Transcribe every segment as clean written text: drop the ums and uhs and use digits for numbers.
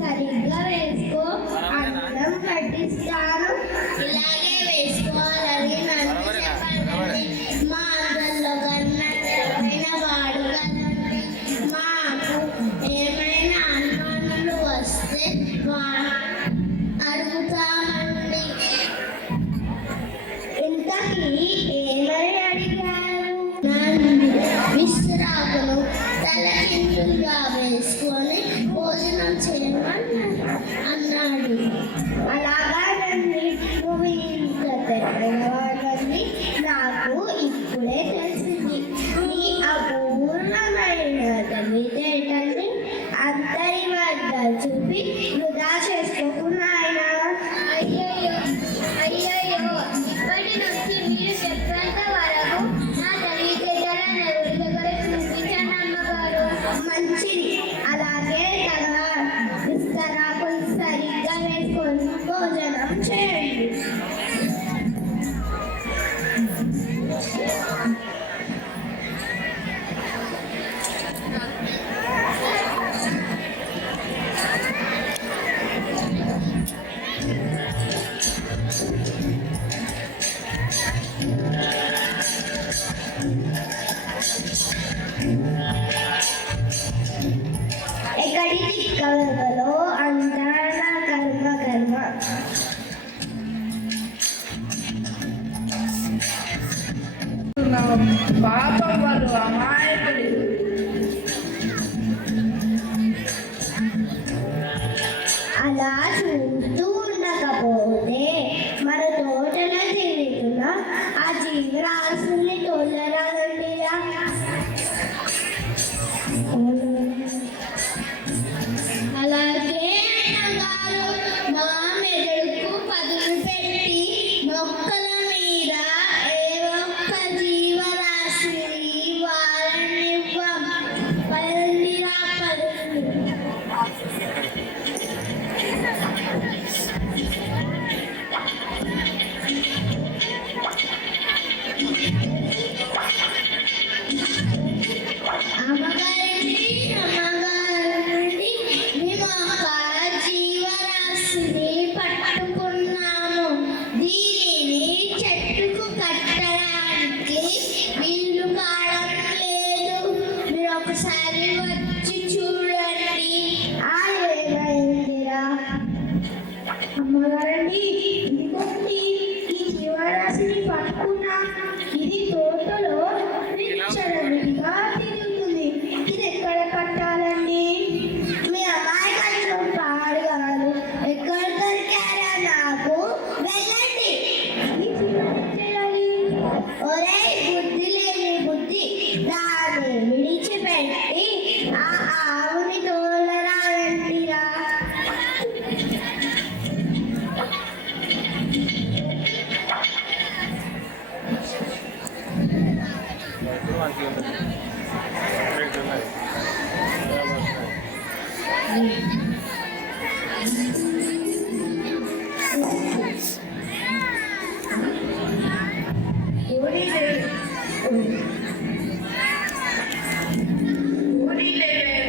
సరిగ్గా వేసుకో, అన్నం పట్టిస్తాను. ఇలాగే వేసుకోవాలని నన్ను చెప్పండి. మా అందరిలో కన్నా తెలివైన వాడు కదండి. మాకు ఏమైనా అనుమానాలు వస్తే అడుగుతామండి. ఇంతకీ ఏమని అడిగారు? నన్ను విశ్రాకును తలకిందులుగా వేసుకొని భోజనం చేయమని అన్నాడు. అలాగా నువ్వు ఇంత తెలియవాలని నాకు ఇప్పుడే తెలిసింది. నీ అపూర్వమైన తెలివితేటల్ని అందరి వద్ద చూపి వృధా చేసుకోకున్నాయన. అయ్యయ్యో అయ్యయ్యో, ఇప్పటి నుంచి మీరు చెప్పేంత వరకు నా తెలివితేటలను ఎవరి దగ్గర చూపించండి అమ్మగారు. మంచిది, అలాగే కదా. విస్తరాకులు సరిగ్గా వేసుకొని భోజనం చేయండి. ఎక్కడి తిక్కలలో అంతా నా కర్మ కర్మ. పాపం వాళ్ళు అమాయకులు. అలా చూస్తూ ఉండకపోతే మన తోటలో తిరుగుతున్న ఆ జీవరాశుల్ని తోలరాదండిరా. అలాగే అన్నగారు, మా మెదడుకు పదును పెట్టి మొక్కల మీద ఏ ఒక్క జీవరాశిని వారనివ్వం. పదండిరా పదండి. అమ్మగారండి అమ్మగారండి, మేము ఒక జీవరాశిని పట్టుకున్నాము. దీనిని చెట్టుకు కట్టడానికి వీలు కావడం లేదు. మీరు ఒకసారి వచ్చి చూడండి. ఏమైందిరా? అమ్మగారండి, ఇదిగోండి ఈ జీవరాశిని పట్టుకున్నా. ఇది తోటలో విచ్చలవిడిగా తిరుగుతుంది. ఇది ఎక్కడ కట్టాలండి? మీ అమాయకత్వం పాడుగాను. ఎక్కడ దొరికారా నాకు? వెళ్ళండి. ఈ జీవనం చేయాలి. ఒరేయ్ బుద్ధి లేని బుద్ధి, దాన్ని విడిచిపెట్టి ఆ ఆవుని తోలరాదంటిరా.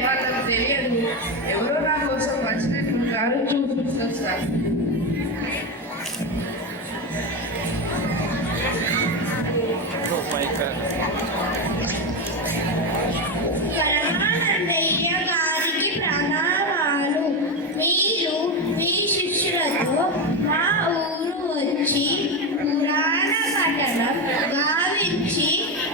వాళ్ళకి తెలియదు. ఎవరో నా కోసం వచ్చినట్టు చూపిస్తారు. పరమానందయ్య గారికి ప్రణామాలు. మీరు మీ శిష్యులతో మా ఊరు వచ్చి పురాణ పఠనం గావించి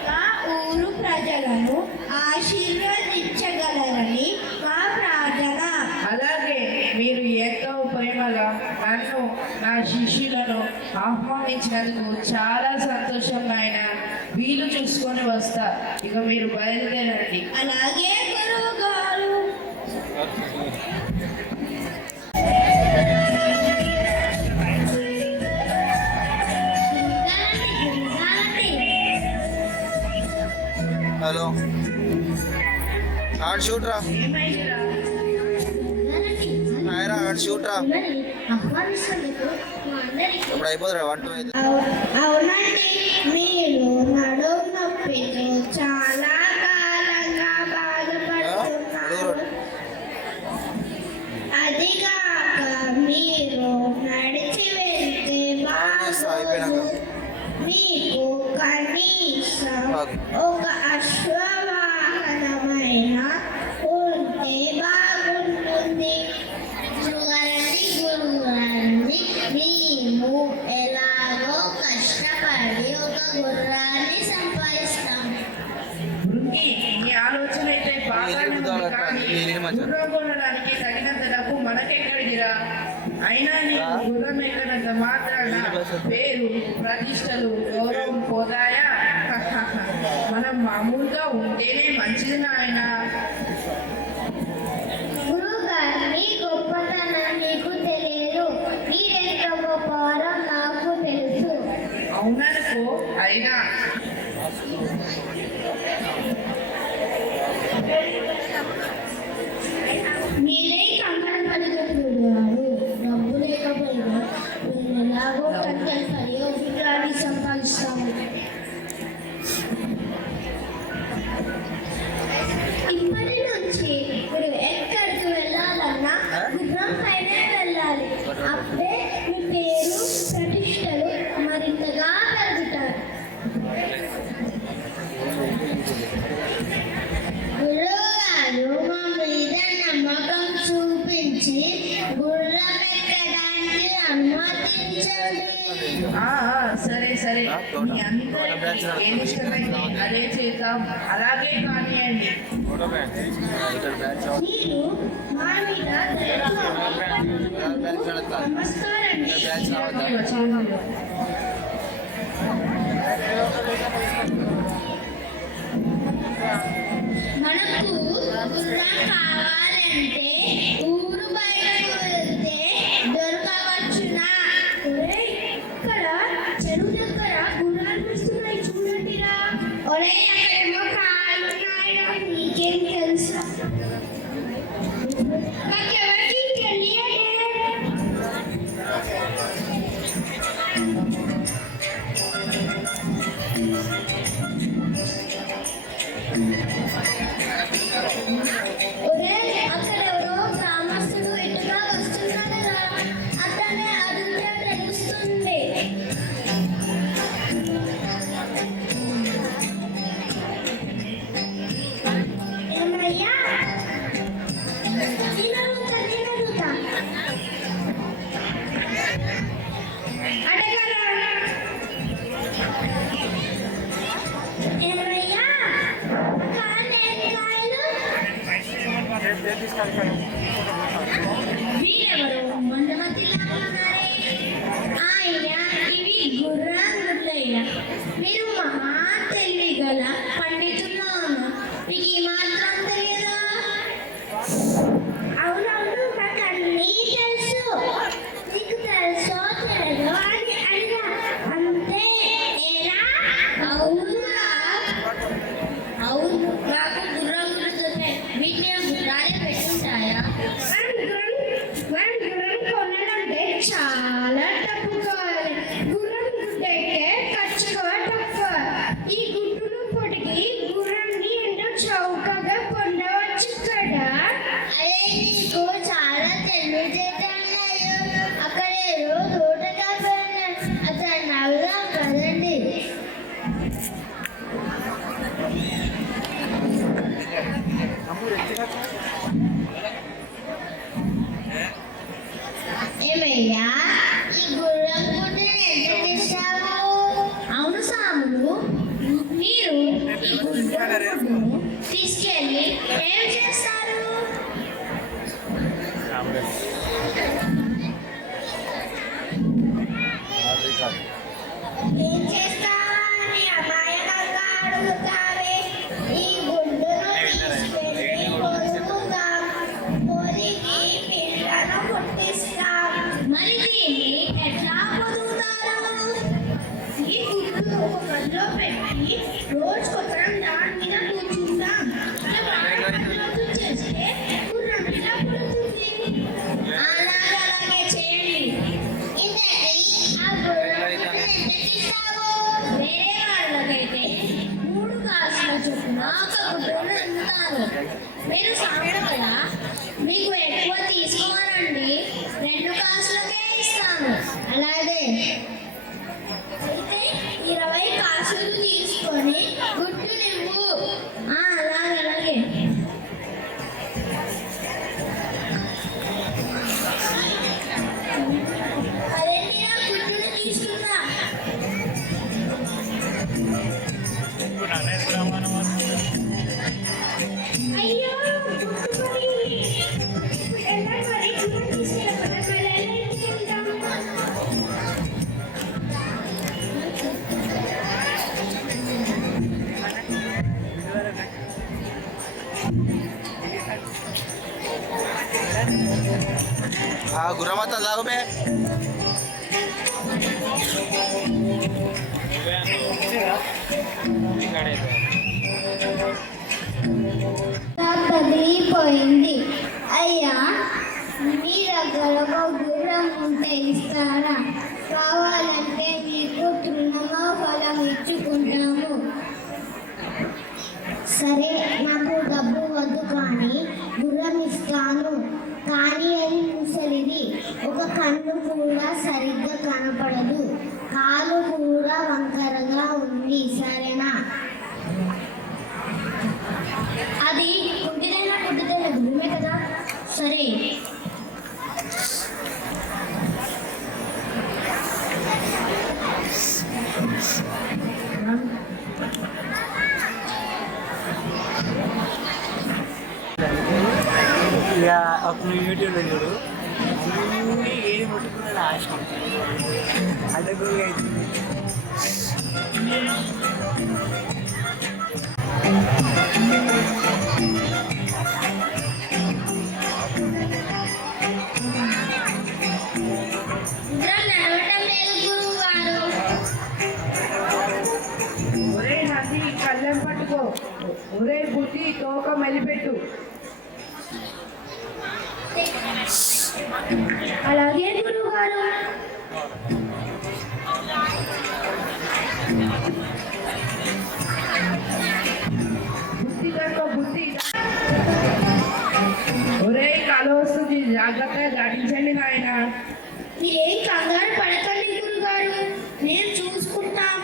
మా ఊరు ప్రజలను ఆశీర్వదించగలరని మా ప్రార్థన. అలాగే మీరు ఎంతో ప్రేమగా నన్ను నా శిష్యులను ఆహ్వానించినందుకు చాలా సంతోషం నాయన. వీలు చూసుకొని వస్తా. ఇక మీరు బయలుదేరండి. అలాగే గురువు గారు. గురుగారు హలో ఆడు షూట్ రా ఏమైందిరా? హాయ్ రా ఆడు షూట్ రా మిమ్మల్ని ఆహ్వానిస్తున్నందుకు మా అందరికీ ఇప్పుడు అయిపోతుంది 1 2 5 అవునండి, మీరు నడుము నొప్పితో చాలా కాలంగా బాధపడుతున్నారు. అదిగాక మీరు నడిచి వెళ్తే బాగోదు. మీకు కనీసం ఒక అశ్వవాహనమైన ఉంటే బాగుంటుంది. గురుగారండి మేము ఎలాగో కష్టపడి ఒక గుర్రాన్ని సంపాదిస్తాము. గురుకి నీ ఆలోచన అయితే బాగానే ఉంది, కానీ గుర్రం కొనడానికి తగినంత డబ్బు మనకెక్కడిదిరా? అయినా నీకు గుర్రం ఎక్కడంత మాత్రాన పేరు ప్రతిష్టలు గౌరవం పోతాయా? మనం మామూలుగా ఉంటేనే మంచిది నాయన. గురుగారు మీ గొప్పతనం మీకు తెలియదు, మీరెంత గొప్పవారో నాకు తెలుసు. అవుననుకో, అయినా మీరే కంకణ పలుకుతున్నారు. డబ్బు లేకపోయినా మేము ఎలాగో కట్టెలు ఒక గుర్రాన్ని సంపాదిస్తాము. ఇప్పటి నుంచి మీరు ఎక్కడికి వెళ్ళాలన్నా గుర్రం పైనే వెళ్ళాలి. అప్పుడే మీ పేరు ప్రతిష్టలు మరింతగా పెరుగుతాయి. గురువుగారు మా మీద నమ్మకం చూపించి గుర్రం ఎక్కడానికి అనుమతించండి. సరే సరే, మీ అందరికీ ఏది ఇష్టమైంది అదే చేద్దాం. అలాగే కానివ్వండి. మీరు మా మీద నమస్కారండి. మనకు గుర్రం కావాలంటే ఊరు బయటకు వెళ్తే దొరకవచ్చునా? ఒరేయ్, ఇక్కడ చెరువు దగ్గర గుర్రాలు వస్తున్నాయి చూడండిరా. ఒరేయ్ అక్కడేమో కాళ్ళున్నాయిరా. నీకేం తెలుసు? నాకెవరికి తెలియదే. ఒరేయ్ అక్కడ ఎవరో గ్రామస్తుడు ఎటుగా వస్తున్నాడురా. అతనే అడిగితే తెలుస్తుంది. ఏమయ్యా? నేనడుగుతా. అడగరా? ఏమయ్యా? కాళ్ళు వీరెవరు? మందమతిలాగా ఉన్నారే. ఆయన ఇవి గుర్రాలయ్య. మీరు మహా తెలివి గల పండితులను మీకు ఈ మాత్రం తెలియదా? అవునవును, నాకు అన్నీ తెలుసు. నీకు తెలుసో తెలియదో అని అడిగా అంతే. ఏరా? అవునురా. అవును, నాకు గుర్రం గుర్తున్నాయి. వీటిని గుర్రాలే పెట్టుంటాయా? మనం గుర్రం కొనాలంటే చాలా డబ్బు కావాలి. గుర్రం గుడ్డైతే ఖర్చు కూడా తక్కువ. ఈ గుడ్డును పొడిగి గుర్రాన్ని ఎంతో చౌకగా పొందవచ్చు కదా. అరే నీకు చాలా తెలివితేటలున్నాయి. అక్కడ ఏదో తోటగా పెరిగిన అతను నవ్వుగా కదండి. ఏమయ్యా ఈ గుర్రం గుడ్డుని ఎంత తీసావు? అవును సాములు, మీరు ఈ గుడ్డును తీసుకెళ్ళి ఏం చేస్తారు? ఏం చేస్తావని అమాయకంగా అడుగుతావే. ఈ గుడ్డును తీసుకెళ్ళి పొదుగుతాం. పొదిగి పిల్లను పుట్టిస్తాం. మరి దీన్ని ఎట్లా పొదుగుతారు? ఈ గుడ్డు ఒక గదిలో పెట్టి రోజుకొకరం దాని మీద గుర్రమత లాగమే కదిలిపోయింది. అయ్యా, మీ దగ్గర ఒక గుర్రం ఉంటే ఇస్తారా? కావాలంటే మీకు తృణమో ఫలం ఇచ్చుకుంటాము. సరే, నాకు డబ్బు వద్దు, కానీ గుర్రం ఇస్తాను. కానీ అది ముసలిది, ఒక కన్ను కూడా సరిగ్గా కనపడదు, కాలు కూడా వంకరగా ఉంది. సరేనా? అది కుంటిదైనా గుడ్డిదైనా గురుమే కదా. సరే. ఇక అప్పుడు యూట్యూబ్లో చూడు ఏది ముట్టుకున్నాడు ఆశ అడ్డగోలుగా అవుతుంది. గుర్రం నడవటం లేదు గురువుగారు. ఒరే నది కళ్ళెం పట్టుకో, ఒరే బుద్ధి తోక మెలిపెట్టు. అలాగే గురువుగారు. బుద్ధి కనుక బుద్ధి. ఒరే కాలు వస్తుంది, జాగ్రత్తగా దాటించండి నాయన. మీరేం కంగారు పడకండి గురువుగారు, నేను చూసుకుంటాను.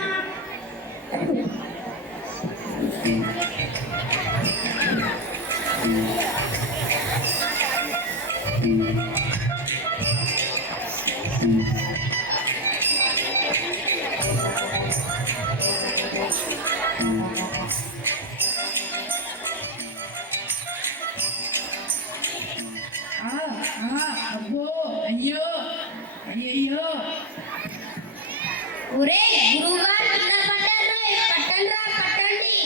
అబ్బో, అయ్యో అయ్యయ్యో. ఒరే గురువుగారు కింద పడ్డారు, పట్టండి పట్టండి.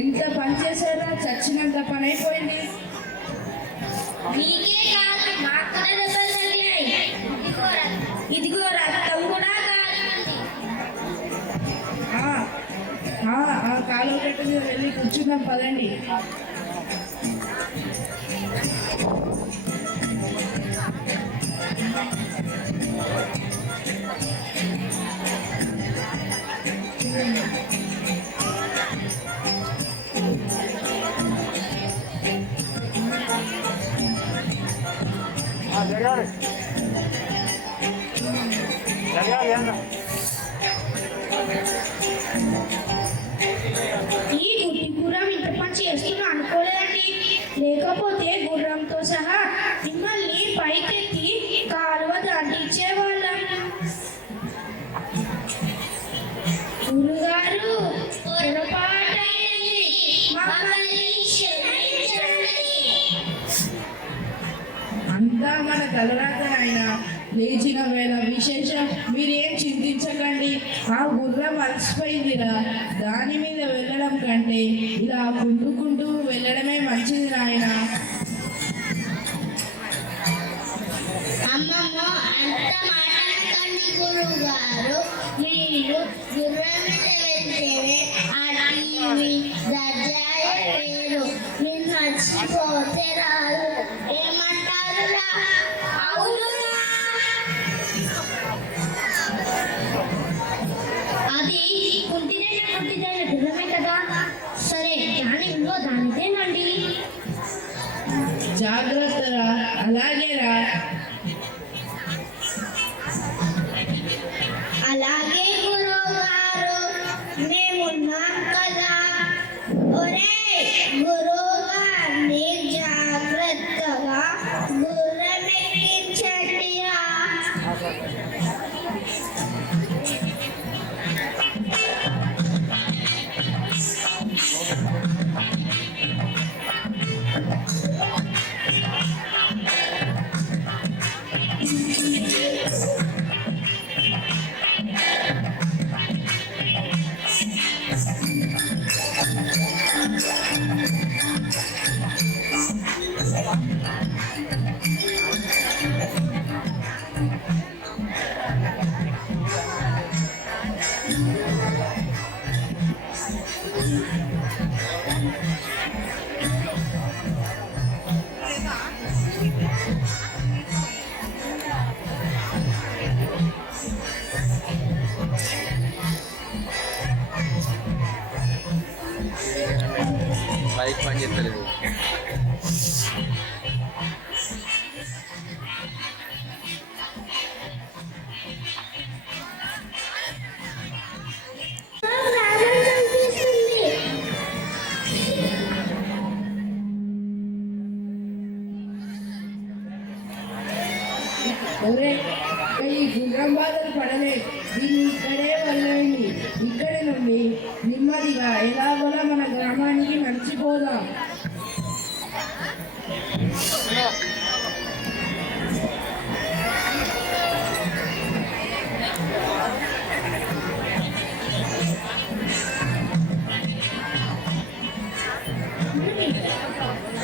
ఎంత పని చేశారా, చచ్చినంత పని అయిపోయింది. నీకే కాదు, మాకు కూడా దెబ్బలు తగిలాయి. ఇదిగో రక్తం కూడా కాలింది. కాలు కట్టు మీద వెళ్ళి కూర్చుందాం పదండి. జరగాలి జరగాలి అంట. ఈ గుడ్డి గుర్రం ఇంత పని చేస్తున్నా అనుకోలేదండి. లేకపోతే గుర్రంతో సహా మిమ్మల్ని పైకెత్తి కాలువ దాటించేవాళ్ళం. గురుగారు, పొరపాటైంది, మమ్మల్ని క్షమించండి. అంతా మన తలరాత ఆయన. లేచిన వేళ విశేషం మీరేం చింతించకండి. ఆ గుర్రం అలసిపోయిందిరా, దాని మీద వెళ్ళడం కంటే ఇలా కుంటుకుంటూ వెళ్ళడమే మంచిది నాయన. అమ్మమ్మ, అంత మాట అనకండి గురువుగారు. మీరు గుర్రం మీద వెళ్తేనే ఆ టీవీ దర్జాయే వేరు. మీరు మర్చిపోతే రాదు. ఏమంటారురా? అవునురా. అది కుంటిదైన గుర్రమే కదా. సరే, దాని విలువ దానిదేనండి. జాగ్రత్తరా, అలాగేరా. అలాగే గురువుగారు, మేమున్నాం కదా. ఒరే గురువుగారిని జాగ్రత్తగా గుర్రం ఎక్కించండిరా. మైక్ పని చేస్తలేదు. రావణ్ కనిపిస్తుంది. ఒరే ఈ గుర్రం బాధలు పడలే, దీన్ని ఇక్కడే వదిలేయండి. ఇక్కడి నుండి నెమ్మదిగా ఎలాగోలా మన గ్రామానికి నడిచిపోదాం.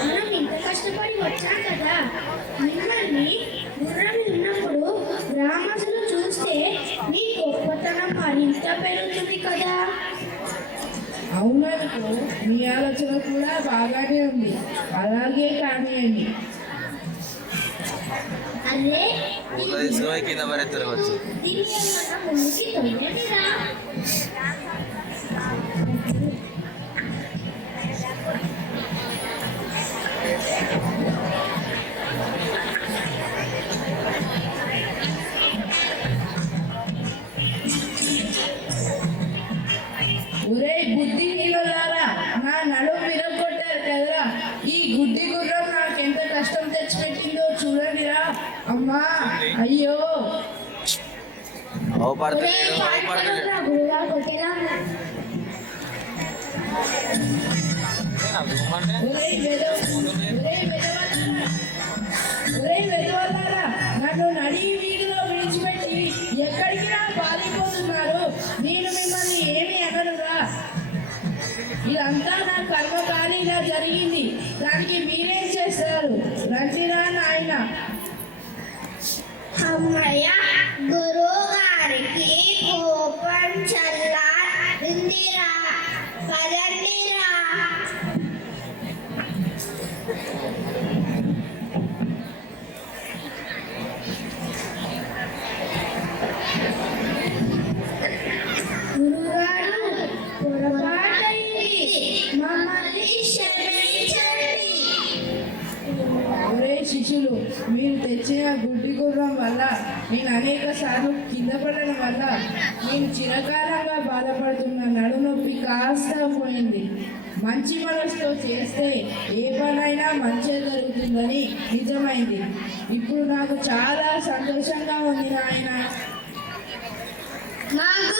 మనం ఇంత కష్టపడి వచ్చాం కదా, మిమ్మల్ని గుర్రం ఉన్నప్పుడు గ్రామస్తులు చూస్తే మీ గొప్పతనం మరింత పెరుగుతుంది కదా. అవుననుకో, మీ ఆలోచన కూడా బాగానే ఉంది. అలాగే కానివ్వండి. అరే ఊళ్ళో తీసుకుపోయి కింద పడేస్తారు వచ్చి. దీన్ని ఏమన్నా ముందుకి తొయ్యనిరా. ఒరే బుద్ధి నీళ్ళలారా, నా నడుము విరగొట్టారు కదరా. ఈ గుడ్డి గుర్రం నాకెంత కష్టం తెచ్చిపెట్టిందో చూడండిరా. అమ్మా, అయ్యో. అవపడతలేడు, అవపడతలేడు. గురుగారు కొట్టేలా వెదవల్లారా, నన్ను నడి వీధిలో విడిచిపెట్టి ఎక్కడికి నా పారిపోతున్నారు? నేను మిమ్మల్ని ఏమి అనరురా. ఇదంతా నా కర్మ కానీ ఇలా జరిగింది. దానికి మీరేం చేస్తారు? రండిరా నాయన. అమ్మయ్య, గురువు గారికి కోపం చల్లారిందిరా. పదండిరా. గురుగారు, పొరపాటైంది. మమ్మల్ని క్షమించండి. ఒరే శిష్యులు, మీరు తెచ్చిన గుడ్డి గుర్రం వల్ల నేను అనేక సార్లు కింద పడడం వల్ల నేను చిరకాలంగా బాధపడుతున్న నడునొప్పి కాస్త పోయింది. మంచి మనసుతో చేస్తే ఏ పనైనా మంచిగా జరుగుతుందని నిజమైంది. ఇప్పుడు నాకు చాలా సంతోషంగా ఉంది నాయన. మాకు